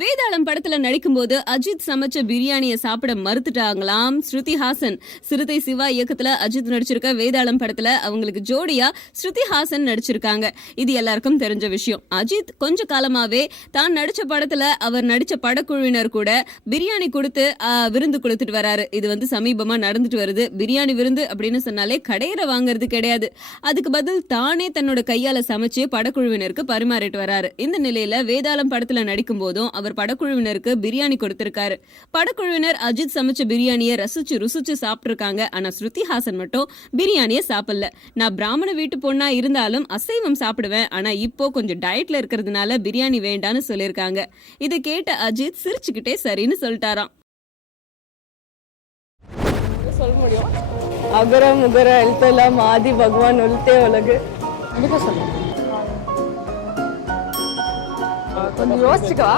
வேதாளம் படத்துல நடிக்கும்போது அஜித் சமைச்ச பிரியாணியை சாப்பிட மறுத்துட்டாங்களாம் ஸ்ருதி ஹாசன். சிறுத்தை சிவா இயக்கத்துல அஜித் நடிச்சிருக்க வேதாளம் படத்துல அவங்களுக்கு ஜோடியா ஸ்ருதி ஹாசன் நடிச்சிருக்காங்க. இது எல்லாருக்கும் தெரிஞ்ச விஷயம். அஜித் கொஞ்ச காலமாவே தான் நடிச்ச படத்துல அவர் நடிச்ச படக்குழுவினர் கூட பிரியாணி கொடுத்து விருந்து கொடுத்துட்டு வராரு. இது சமீபமா நடந்துட்டு வருது. பிரியாணி விருந்து அப்படின்னு சொன்னாலே கடையில வாங்குறது கிடையாது. அதுக்கு பதில் தானே தன்னோட கையால சமைச்சு படக்குழுவினருக்கு பரிமாறிட்டு வராரு. இந்த நிலையில வேதாளம் படத்துல நடிக்கும் போதும் அவர் படக்குழுவினருக்கு பிரியாணி கொடுத்திருக்காரு. படக்குழுவினர் அஜித் சமைச்ச பிரியாணியை ரசிச்சு ருசிச்சு சாப்பிட்டு இருக்காங்க. ஆனா ஸ்ருதி ஹாசன் மட்டும் பிரியாணியை சாப்பிடல. நான் பிராமண வீட்டு பொண்ணா இருந்தாலும் அசைவம் சாப்பிடுவேன், ஆனா இப்போ கொஞ்சம் டயட்ல இருக்கிறதுனால பிரியாணி வேண்டான்னு சொல்லியிருக்காங்க. இதை கேட்ட அஜித் சிரிச்சுக்கிட்டே சரின்னு சொல்லிட்டாராம். சொல்ல முடியும். அகர முகர எழுத்தெல்லாம் ஆதி பகவான் ஒழுத்தே உலகு. கண்டிப்பா சொல்லுங்க. கொஞ்சம் யோசிச்சுக்கா.